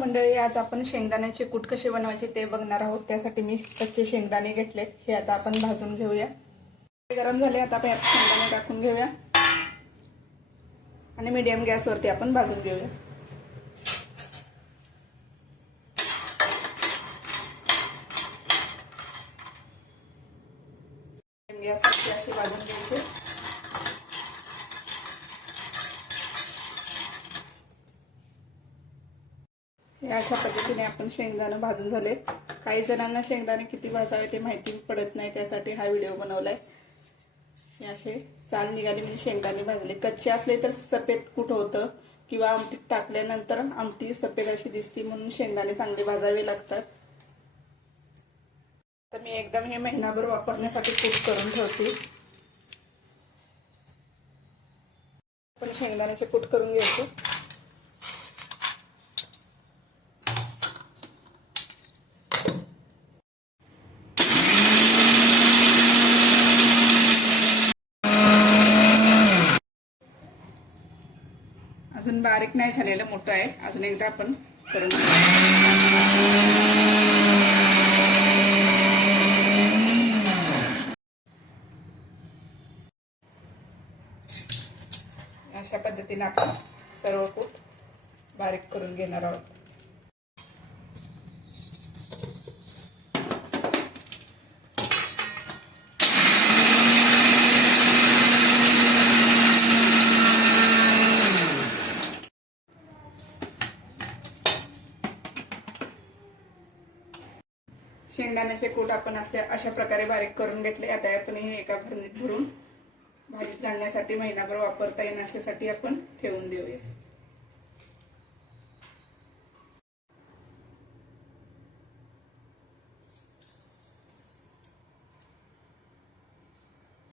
मंडळी, आज आपण शेंगदाण्याचे कूट कसे बनवायचे ते बघणार आहोत। त्यासाठी मी कच्चे शेंगदाणे घेतलेत, हे आता आपण भाजून घेऊया। गरम झाले, आता आपण शेंगदाणे टाकून घेऊया आणि मीडियम गॅसवरती आपण भाजून घेऊया। गॅसवरती असे भाजून घ्यायचे। अशा पद्धतीने आपण शेंगदाणे भाजून झाले। काही जणांना शेंगदाणे किती भाजावे ते माहिती पडत नाही, त्यासाठी हा व्हिडिओ बनवलाय। हे असे साल निघाले म्हणजे शेंगदाणे भाजले। कच्चे असले तर सफेद कूट होतं किंवा आमटीत टाकल्यानंतर आमटी सफेद अशी दिसते, म्हणून शेंगदाणे चांगले भाजावे लागतात। तर मी एकदम हे महिनाभर वापरण्यासाठी कूट करून ठेवते। आपण शेंगदाण्याचे कूट करून घ्यायचे। अजून बारीक नाही झालेलं, मोठं आहे। अजून एकदा आपण करून अशा पद्धतीने आपण सर्व कूट बारीक करून घेणार आहोत। शेंगदाण्याचे कूट आपण अशा प्रकारे बारीक करून घेतले। आता आपण हे एका भरणीत भरून भाजीत घालण्यासाठी महिनाभर वापरता येण्यासाठी आपण ठेवून देऊया।